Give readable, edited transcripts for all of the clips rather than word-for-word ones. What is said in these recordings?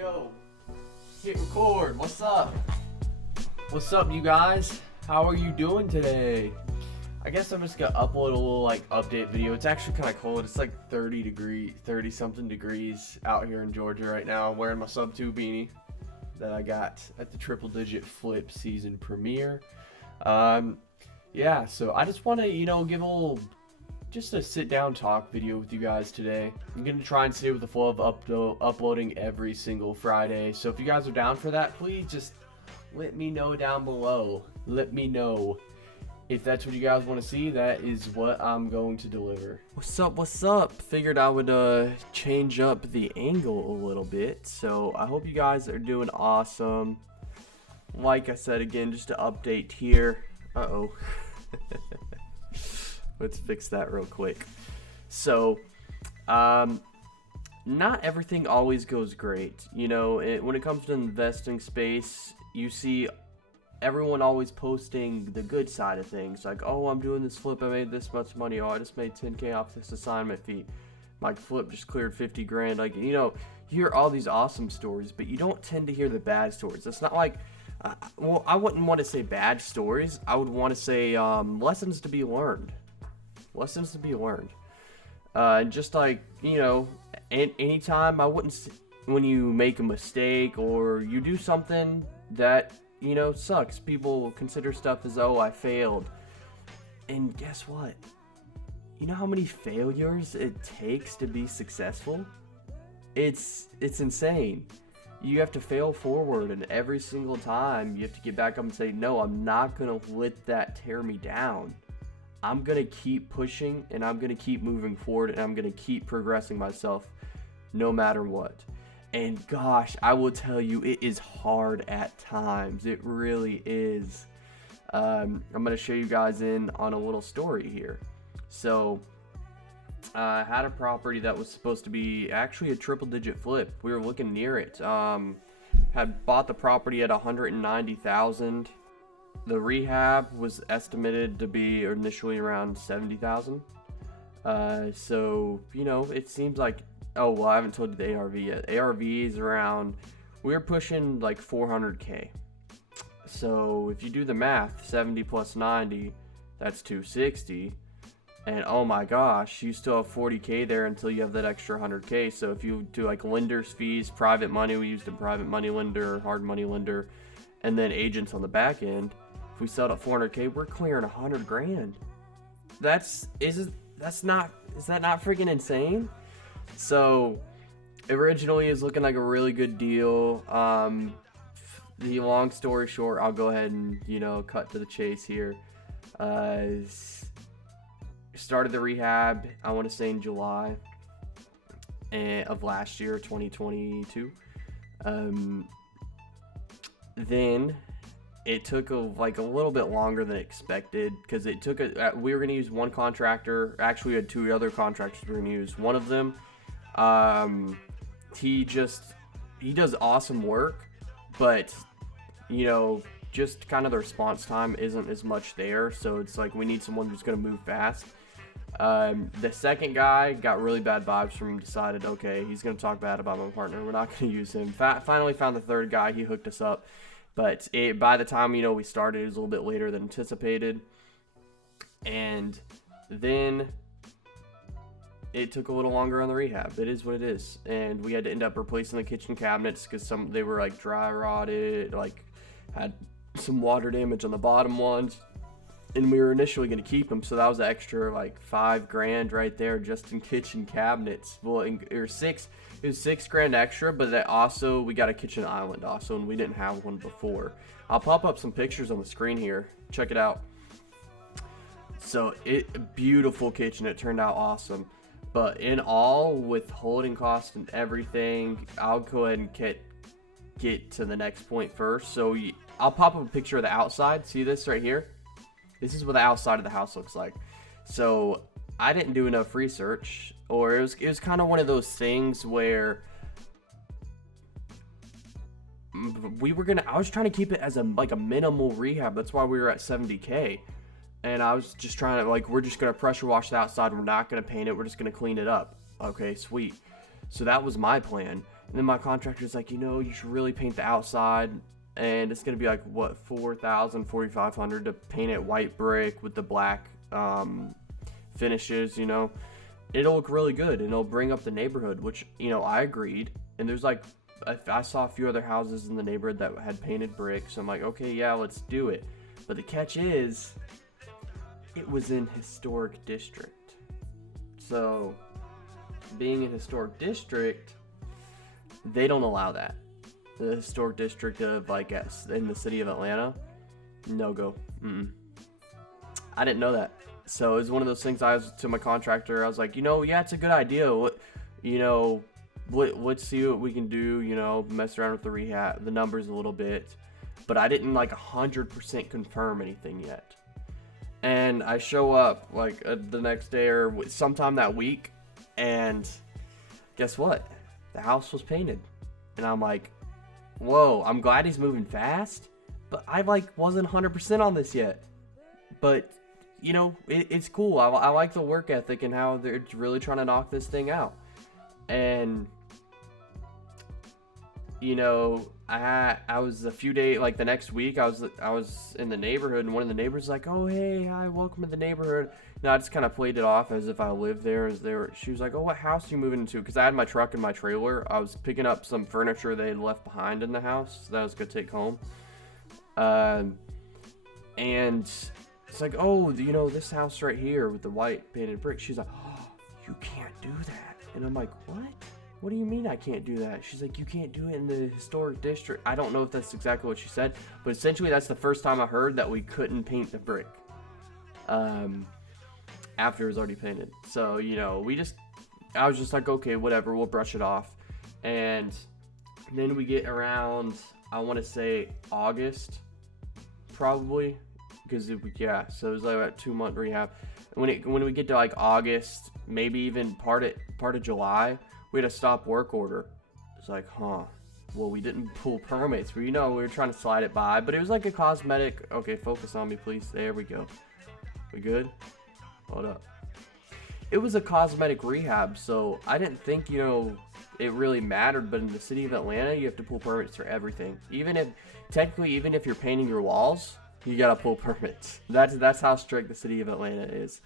Yo, hit record. What's up? What's up, you guys? How are you doing today? I guess I'm just gonna upload a little update video. It's actually kind of cold. It's like 30 something degrees out here in Georgia right now. I'm wearing my Sub 2 beanie that I got at the Triple Digit Flip season premiere. Yeah, so I just want to, give a little, just a sit down talk video with you guys today. I'm going to try and stay with the flow of uploading every single Friday. So if you guys are down for that, please just let me know down below. Let me know if that's what you guys want to see. That is what I'm going to deliver. What's up? Figured I would change up the angle a little bit. So I hope you guys are doing awesome. Like I said, again, just to update here. Uh-oh. Let's fix that real quick. So, not everything always goes great. When it comes to investing space, you see everyone always posting the good side of things. Like, oh, I'm doing this flip, I made this much money. Oh, I just made 10K off this assignment fee. My flip just cleared 50 grand. Like, you hear all these awesome stories, but you don't tend to hear the bad stories. It's not like, I wouldn't want to say bad stories. I would want to say lessons to be learned. Lessons to be learned. And just like, anytime when you make a mistake or you do something that, sucks, people consider stuff as, oh, I failed. And guess what? You know how many failures it takes to be successful? It's insane. You have to fail forward, and every single time you have to get back up and say, no, I'm not going to let that tear me down. I'm going to keep pushing, and I'm going to keep moving forward, and I'm going to keep progressing myself no matter what. And gosh, I will tell you, it is hard at times. It really is. I'm going to show you guys in on a little story here. So, I had a property that was supposed to be actually a triple digit flip. We were looking near it. Had bought the property at $190,000. The rehab was estimated to be initially around $70,000. So, it seems like, oh, well, I haven't told you the ARV yet. ARV is around, we're pushing like 400K. So if you do the math, 70 plus 90, that's 260. And oh my gosh, you still have 40K there until you have that extra 100K. So if you do like lender's fees, private money, we used a private money lender, hard money lender, and then agents on the back end. If we sell it at 400K, we're clearing 100 grand. Is that not freaking insane? So originally it was looking like a really good deal. The long story short, I'll go ahead and cut to the chase here. Started the rehab, I want to say in July of last year, 2022. Then it took a little bit longer than expected, because it took we were going to use one contractor. Actually, we had two other contractors we were going to use. One of them, he does awesome work, but just kind of the response time isn't as much there. So it's like we need someone who's going to move fast. The second guy got really bad vibes from him, decided, okay, he's going to talk bad about my partner. We're not going to use him. Finally found the third guy. He hooked us up. But by the time, we started, it was a little bit later than anticipated. And then it took a little longer on the rehab. It is what it is. And we had to end up replacing the kitchen cabinets because they were dry rotted, had some water damage on the bottom ones. And we were initially going to keep them, so that was an extra $5 grand right there just in kitchen cabinets. Well, it was $6 grand extra, but we got a kitchen island also, and we didn't have one before. I'll pop up some pictures on the screen here. Check it out. So beautiful kitchen. It turned out awesome. But in all, with holding costs and everything, I'll go ahead and get to the next point first. So I'll pop up a picture of the outside. See this right here? This is what the outside of the house looks like. So I didn't do enough research, or it was kind of one of those things where I was trying to keep it as a minimal rehab. That's why we were at 70K. And I was just trying to we're just going to pressure wash the outside. We're not going to paint it. We're just going to clean it up. Okay, sweet. So that was my plan. And then my contractor's like, you should really paint the outside. And it's going to be like, what, $4,000, $4,500 to paint it white brick with the black finishes, It'll look really good, and it'll bring up the neighborhood, which, I agreed. And there's like, I saw a few other houses in the neighborhood that had painted brick. So I'm like, okay, yeah, let's do it. But the catch is, it was in historic district. So, being in historic district, they don't allow that. The historic district of, I guess, in the city of Atlanta, no go. I didn't know that. So it was one of those things. I was to my contractor, I was like, yeah, it's a good idea. Let's see what we can do, mess around with the numbers a little bit. But I didn't 100% confirm anything yet. And I show up the next day or sometime that week, and guess what? The house was painted. And I'm like, whoa, I'm glad he's moving fast, but I wasn't 100% on this yet. But it's cool. I like the work ethic and how they're really trying to knock this thing out. And I was a few days, the next week, I was in the neighborhood, and one of the neighbors was like, oh, hey, hi, welcome to the neighborhood. I just kind of played it off as if I lived there. She was like, oh, what house are you moving into? Because I had my truck and my trailer. I was picking up some furniture they had left behind in the house that I was going to take home. And it's like, oh, this house right here with the white painted brick. She's like, oh, you can't do that. And I'm like, what? What do you mean I can't do that? She's like, you can't do it in the historic district. I don't know if that's exactly what she said, but essentially that's the first time I heard that we couldn't paint the brick after it was already painted. So, I was just like, okay, whatever, we'll brush it off. And then we get around, I want to say August, probably, because so it was a 2-month rehab. And when we get to August, maybe even part of July, we had a stop work order. It's like, well, we didn't pull permits. We were trying to slide it by, but it was like a cosmetic. Okay, focus on me, please. There we go. We good? Hold up. It was a cosmetic rehab, so I didn't think, it really mattered. But in the city of Atlanta, you have to pull permits for everything. Even if you're painting your walls, you gotta pull permits. That's how strict the city of Atlanta is.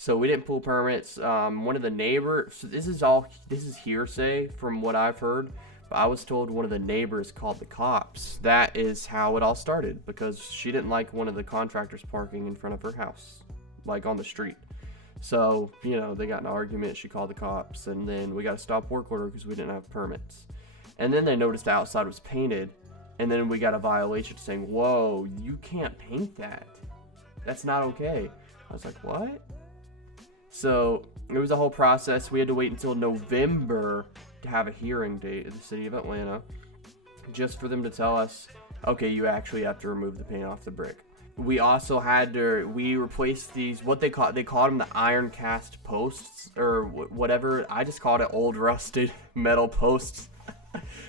So we didn't pull permits. One of the neighbors, so this is hearsay from what I've heard, but I was told one of the neighbors called the cops. That is how it all started, because she didn't like one of the contractors parking in front of her house, on the street. So, they got in an argument, she called the cops, and then we got a stop work order because we didn't have permits. And then they noticed the outside was painted, and then we got a violation saying, whoa, you can't paint that. That's not okay. I was like, what? So it was a whole process. We had to wait until November to have a hearing date at the city of Atlanta, just for them to tell us, okay, you actually have to remove the paint off the brick. We also we replaced these, they called them the iron cast posts or whatever. I just called it old rusted metal posts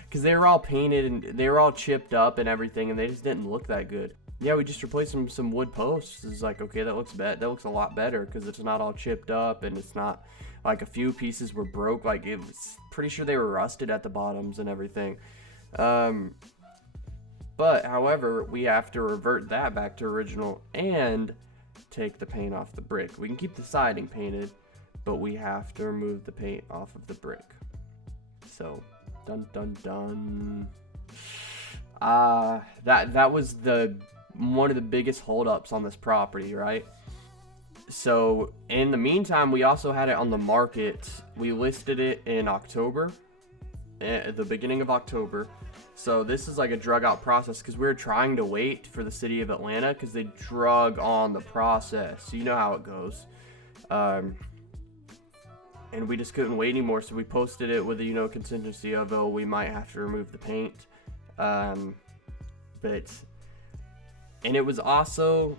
because they were all painted and they were all chipped up and everything, and they just didn't look that good. Yeah, we just replaced some wood posts. It's like, okay, that looks a lot better because it's not all chipped up, and it's not a few pieces were broke. It was pretty sure they were rusted at the bottoms and everything. But however, we have to revert that back to original and take the paint off the brick. We can keep the siding painted, but we have to remove the paint off of the brick. So, dun dun dun. That was one of the biggest holdups on this property, right? So in the meantime, we also had it on the market. We listed it in October, at the beginning of October. So this is a drug out process because we were trying to wait for the city of Atlanta because they drug on the process. You know how it goes. And we just couldn't wait anymore. So we posted it with a contingency of, oh, we might have to remove the paint. And it was also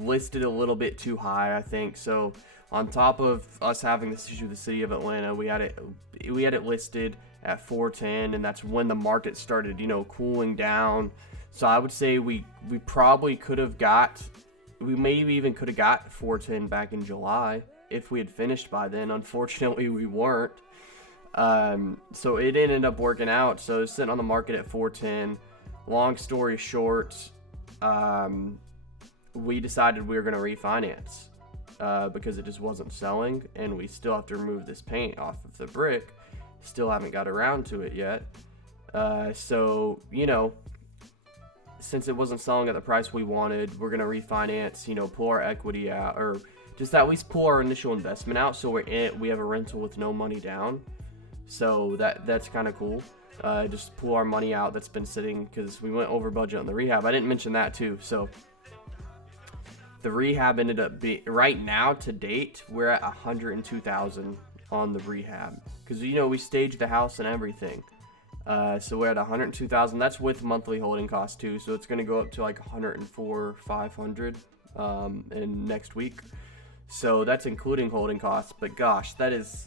listed a little bit too high, I think. So on top of us having this issue with the city of Atlanta, we had it listed at 410, and that's when the market started, cooling down. So I would say we probably maybe even could have got 410 back in July if we had finished by then. Unfortunately, we weren't. So it ended up working out. So it's sitting on the market at 410. Long story short, we decided we were going to refinance because it just wasn't selling, and we still have to remove this paint off of the brick. Still haven't got around to it yet. So, you know, since it wasn't selling at the price we wanted, we're going to refinance, you know, pull our equity out, or just at least pull our initial investment out so we have a rental with no money down. So that's kind of cool. Just pull our money out that's been sitting, because we went over budget on the rehab. I didn't mention that too. So the rehab ended up being, right now to date, we're at $102,000 on the rehab, because, you know, we staged the house and everything. So we're at $102,000. That's with monthly holding costs too. So it's going to go up to like $104,500 in next week. So that's including holding costs. But gosh, that's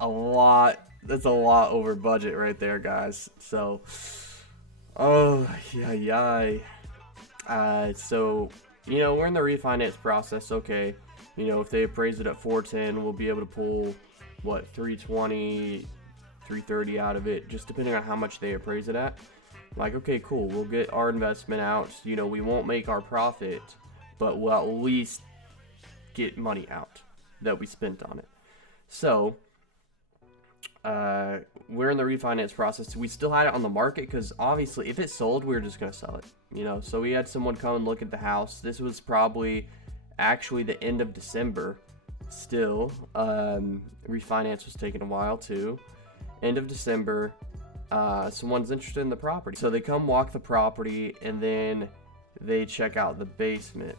a lot. That's a lot over budget right there, guys. So, oh yeah. So, you know, we're in the refinance process. Okay, you know, if they appraise it at 410, we'll be able to pull what, 320, 330 out of it, just depending on how much they appraise it at. Like, okay, cool, we'll get our investment out. You know, we won't make our profit, but we'll at least get money out that we spent on it. So we're in the refinance process. We still had it on the market because obviously if it sold, we were just gonna sell it, you know. So we had someone come and look at the house. This was probably actually the end of December. Still, refinance was taking a while too. End of December, someone's interested in the property. So they come walk the property, and then they check out the basement.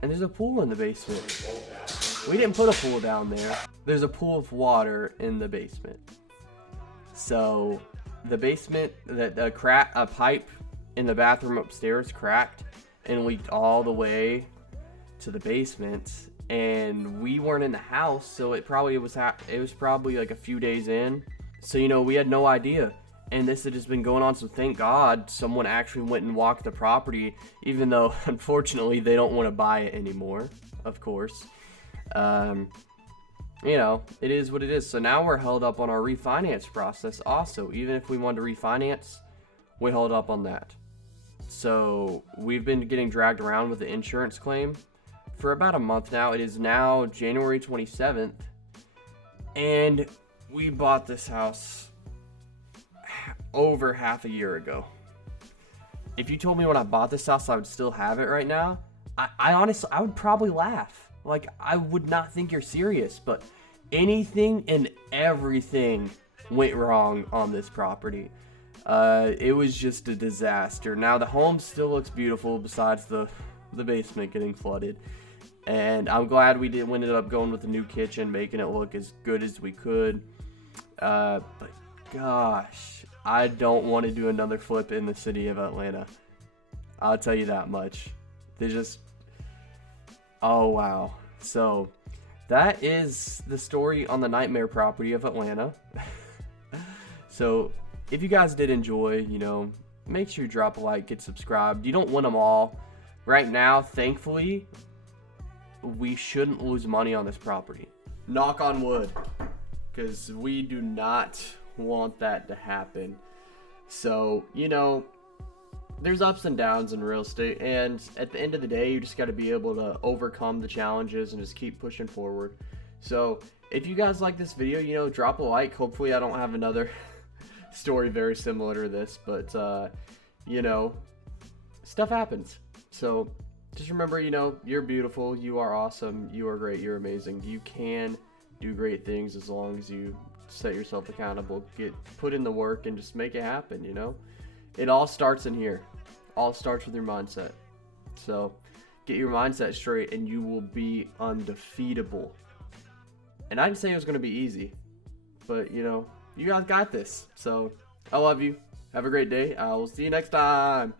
And there's a pool in the basement. We didn't put a pool down there. There's a pool of water in the basement. So the basement, a pipe in the bathroom upstairs cracked and leaked all the way to the basement. And we weren't in the house, so it was probably like a few days in. So, you know, we had no idea. And this had just been going on, so thank God someone actually went and walked the property, even though, unfortunately, they don't want to buy it anymore, of course. You know, it is what it is. So now we're held up on our refinance process also. Even if we wanted to refinance, we held up on that. So we've been getting dragged around with the insurance claim for about a month now. It is now January 27th, and we bought this house over half a year ago. If you told me when I bought this house I would still have it right now, I honestly, I would probably laugh. Like, I would not think you're serious. But anything and everything went wrong on this property. It was just a disaster. Now the home still looks beautiful besides the basement getting flooded. And I'm glad we ended up going with the new kitchen, making it look as good as we could. But gosh, I don't want to do another flip in the city of Atlanta. I'll tell you that much. Oh wow. So that is the story on the nightmare property of Atlanta. So if you guys did enjoy, you know, make sure you drop a like, get subscribed. You don't win them all. Right now, thankfully, we shouldn't lose money on this property. Knock on wood, because we do not want that to happen. So, you know, there's ups and downs in real estate, and at the end of the day, you just got to be able to overcome the challenges and just keep pushing forward. So if you guys like this video, you know, drop a like. Hopefully I don't have another story very similar to this, but you know, stuff happens. So just remember, you know, you're beautiful, you are awesome, you are great, you're amazing. You can do great things as long as you set yourself accountable, put in the work, and just make it happen. You know, it all starts in here. All starts with your mindset. So get your mindset straight and you will be undefeatable. And I didn't say it was going to be easy, but you know, you guys got this. So I love you. Have a great day. I will see you next time.